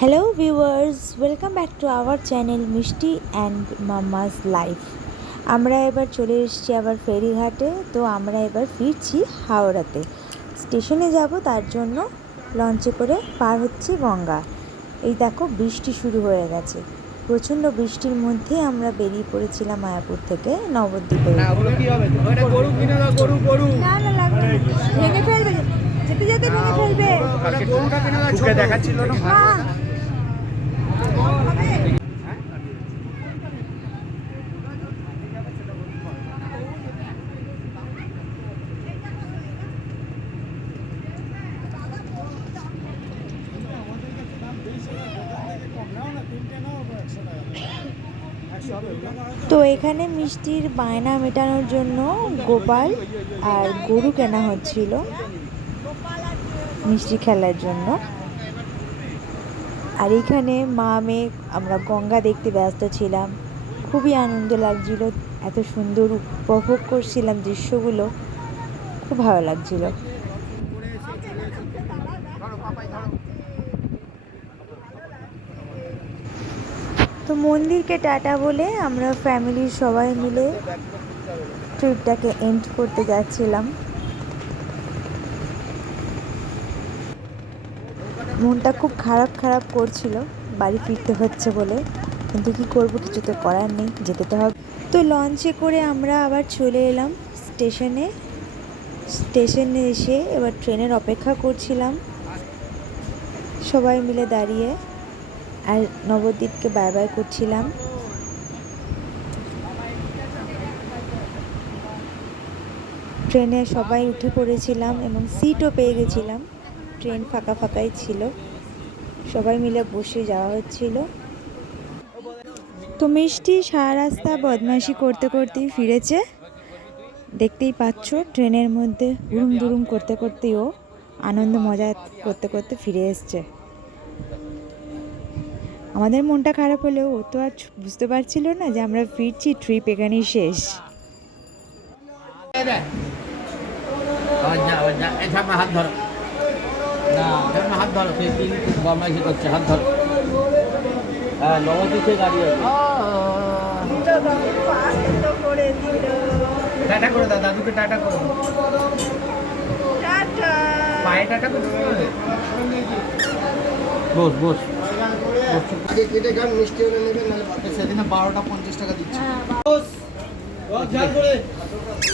Hello viewers welcome back to our channel Mishti and mamma's life আমরা এবার চলে এসেছি আবার ফেরিঘাটে তো আমরা এবার ফিরছি হাওড়াতে। স্টেশনে যাব তার জন্য লঞ্চে করে পার হচ্ছে গঙ্গা। এই দেখো বৃষ্টি শুরু হয়ে গেছে। প্রচণ্ড বৃষ্টির মধ্যে আমরা বেরিয়ে পড়েছিলাম মায়াপুর থেকে নবদ্বীপে। না ওগুলো কি হবে? ওটা গরু কিনে দাও গরু গরু। না না লাগবে ভেঙে ফেলবে। যেতে যেতে ভেঙে ফেলবে। দেখাচ্ছিল না মা তো এখানে মিষ্টির বায়না মেটানোর জন্য গোপাল আর গরু কেনা হচ্ছিল মিষ্টি খেলার জন্য। আর এখানে মা মেয়ে, আমরা গঙ্গা দেখতে ব্যস্ত ছিলাম। খুবই আনন্দ লাগছিল, এত সুন্দর উপভোগ করছিলাম দৃশ্যগুলো। খুব ভালো লাগছিল। তো মন্দিরকে টাটা বলে আমরা ফ্যামিলির সবাই মিলে ট্রিপটাকে এন্ড করতে যাচ্ছিলাম। মনটা খুব খারাপ খারাপ করছিল, বাড়ি ফিরতে হচ্ছে বলে। কিন্তু কি করব কিছু তো করার নেই, যেতে তো হবে। তো লঞ্চে করে আমরা আবার চলে এলাম স্টেশনে স্টেশনে এসে এবার ট্রেনের অপেক্ষা করছিলাম। সবাই মিলে দাঁড়িয়ে আর নবদ্বীপকে বাই বাই করছিলাম। ট্রেনে সবাই উঠে পড়েছিলাম এবং সিটও পেয়ে গেছিলাম। ট্রেন ফাঁকা ফাঁকাই ছিল। সবাই মিলে বসে যাওয়া হচ্ছিল। তো মিষ্টি সারা রাস্তা বদমাইশি করতে করতেই ফিরেছে। দেখতেই পাচ্ছ ট্রেনের মধ্যে হুড়ুম দুরুম করতে করতেই ও আনন্দ মজা করতে করতে ফিরে এসছে। আমাদের মনটা খারাপ হলেও ও তো আর বুঝতে পারছিল না যে আমরা ফিরছি ট্রিপ এখানেই শেষ। হাত ধরো। না হাত ধরো। সে তিন বদমাইশি করছে হাত ধরো। হ্যাঁ নবদ্বীপে গাড়ি আছে। টাটা করে দাও দাদুকে টাটা করো পায়ে টাটা হবে বস বস। আগে কেটে খান মিষ্টি হলে নেবেন নাহলে ভাত সেদিনে বারোটা পঞ্চাশ টাকা দিচ্ছি।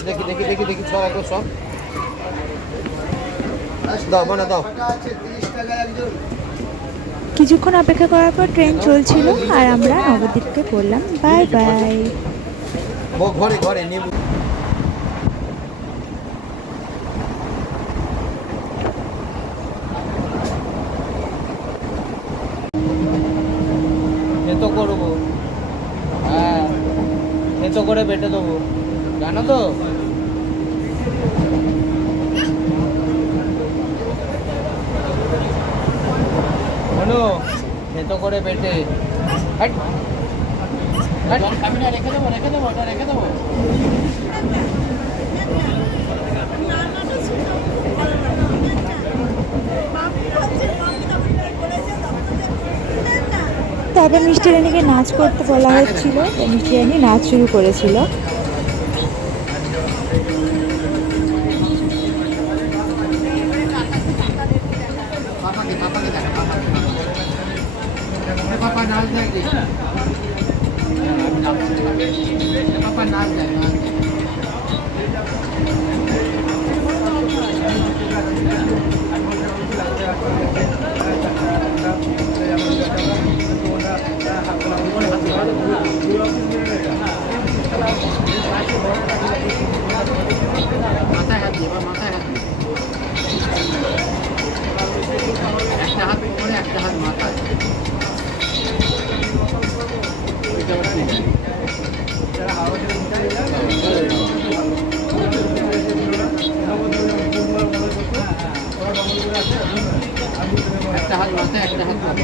দেখি দেখি দেখি দেখি সব সব দাও মানে কিছুক্ষণ অপেক্ষা করার পর ট্রেন চলছিল আর আমরা নবদ্বীপকে বললাম বাই বাই। ঘরে ঘরে নেবু। তো করব। হ্যাঁ তো করে বেটে দেবো। জানো তো? শোনো তো করে বেটে। আমি না রেখে দেবো রেখে দেবো, ওটা রেখে দেবো। তারপর মিষ্টি রানীকে নাচ করতে বলা হচ্ছিল, তো মিষ্টি রানী নাচ শুরু করেছিল। পাপাকে পাপাকে একটা হাত একটা হাত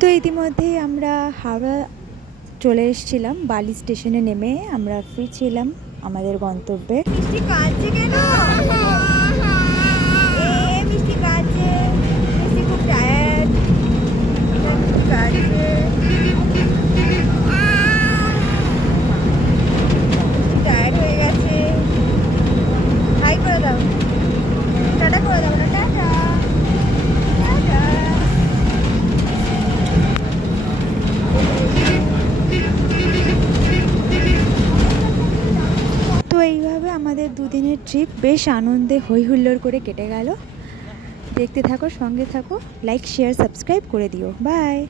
তো ইতিমধ্যেই আমরা হাওড়া চলে এসেছিলাম, বালি স্টেশনে নেমে আমরা ফিরছিলাম আমাদের গন্তব্যে। মিষ্টি কাঁদছে কেন? মিষ্টি কাঁদছে। মিষ্টি খুব টায়ার্ড কাঁদছে। টায়ার্ড হয়ে গেছে। হাই করে এইভাবে আমাদের দুদিনের ট্রিপ বেশ আনন্দে হই হুল্লোড় করে কেটে গেল। দেখতে থাকো, সঙ্গে থাকো লাইক শেয়ার সাবস্ক্রাইব করে দিও। বাই